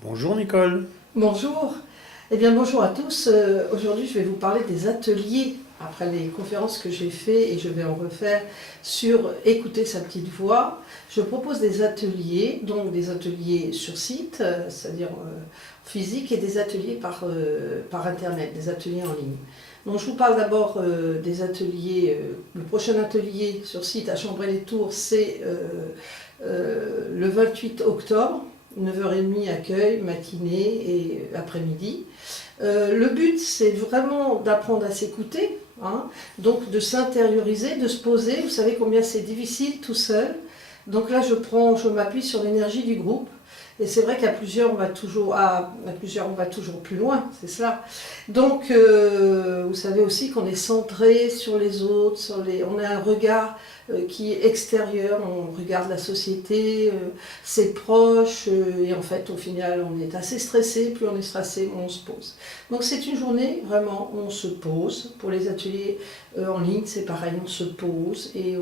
Bonjour Nicole. Bonjour. Eh bien bonjour à tous. Aujourd'hui je vais vous parler des ateliers après les conférences que j'ai fait et je vais en refaire sur écouter sa petite voix. Je propose des ateliers, donc des ateliers sur site, c'est-à-dire physique, et des ateliers par internet, des ateliers en ligne. Donc je vous parle d'abord des ateliers. Le prochain atelier sur site à Chambray-les-Tours, c'est le 28 octobre. 9h30 accueil, matinée et après-midi. Le but, c'est vraiment d'apprendre à s'écouter, hein, donc de s'intérioriser, de se poser. Vous savez combien c'est difficile tout seul. Donc là, je m'appuie sur l'énergie du groupe. Et c'est vrai qu'à plusieurs, on va toujours, on va toujours plus loin, c'est cela. Donc, vous savez aussi qu'on est centré sur les autres, on a un regard qui est extérieur, on regarde la société, ses proches, et en fait, au final, on est assez stressé. Plus on est stressé, moins on se pose. Donc, c'est une journée vraiment où on se pose. Pour les ateliers en ligne, c'est pareil, on se pose et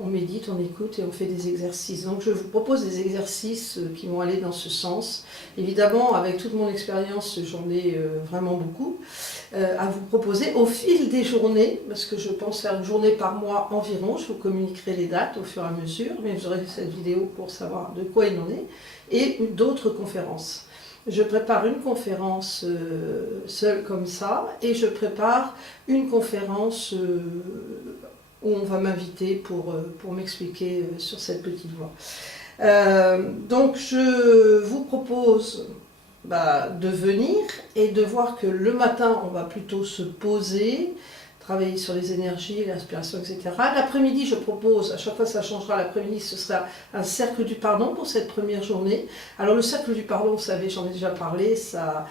on médite, on écoute et on fait des exercices. Donc je vous propose des exercices qui vont aller dans ce sens. Évidemment, avec toute mon expérience, j'en ai vraiment beaucoup à vous proposer au fil des journées, parce que je pense faire une journée par mois environ. Je vous communiquerai les dates au fur et à mesure, mais vous aurez cette vidéo pour savoir de quoi il en est, et d'autres conférences. Je prépare une conférence seule comme ça, et je prépare une conférence où on va m'inviter pour m'expliquer sur cette petite voie. Donc je vous propose de venir et de voir que le matin, on va plutôt se poser, travailler sur les énergies, l'inspiration, etc. L'après-midi, je propose, à chaque fois ça changera, l'après-midi ce sera un cercle du pardon pour cette première journée. Alors le cercle du pardon, vous savez, j'en ai déjà parlé, ça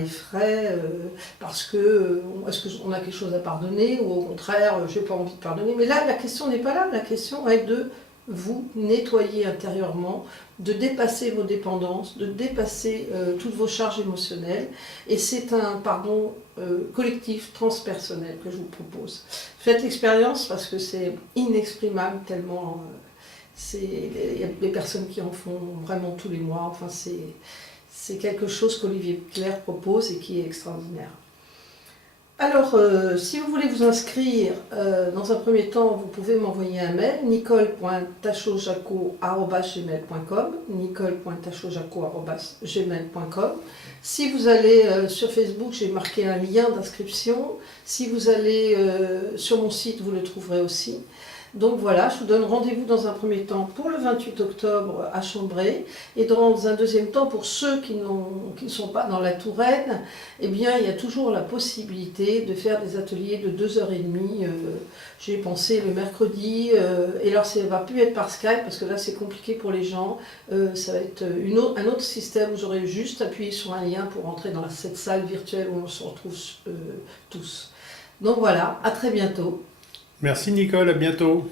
effraie parce que est-ce qu'on a quelque chose à pardonner ou au contraire, j'ai pas envie de pardonner. Mais là, la question n'est pas là, la question est de vous nettoyer intérieurement, de dépasser vos dépendances, de dépasser toutes vos charges émotionnelles. Et c'est un pardon collectif, transpersonnel que je vous propose. Faites l'expérience parce que c'est inexprimable tellement il y a des personnes qui en font vraiment tous les mois. Enfin, c'est quelque chose qu'Olivier Claire propose et qui est extraordinaire. Alors, si vous voulez vous inscrire, dans un premier temps, vous pouvez m'envoyer un mail, nicole.tachojaco@gmail.com, nicole.tachojaco@gmail.com. Si vous allez sur Facebook, j'ai marqué un lien d'inscription. Si vous allez sur mon site, vous le trouverez aussi. Donc voilà, je vous donne rendez-vous dans un premier temps pour le 28 octobre à Chambray, et dans un deuxième temps, pour ceux qui ne sont pas dans la Touraine, eh bien, il y a toujours la possibilité de faire des ateliers de 2h30. J'ai pensé le mercredi, et alors ça ne va plus être par Skype, parce que là c'est compliqué pour les gens, ça va être un autre système où j'aurai juste appuyé sur un lien pour entrer dans cette salle virtuelle où on se retrouve tous. Donc voilà, à très bientôt. Merci Nicole, à bientôt.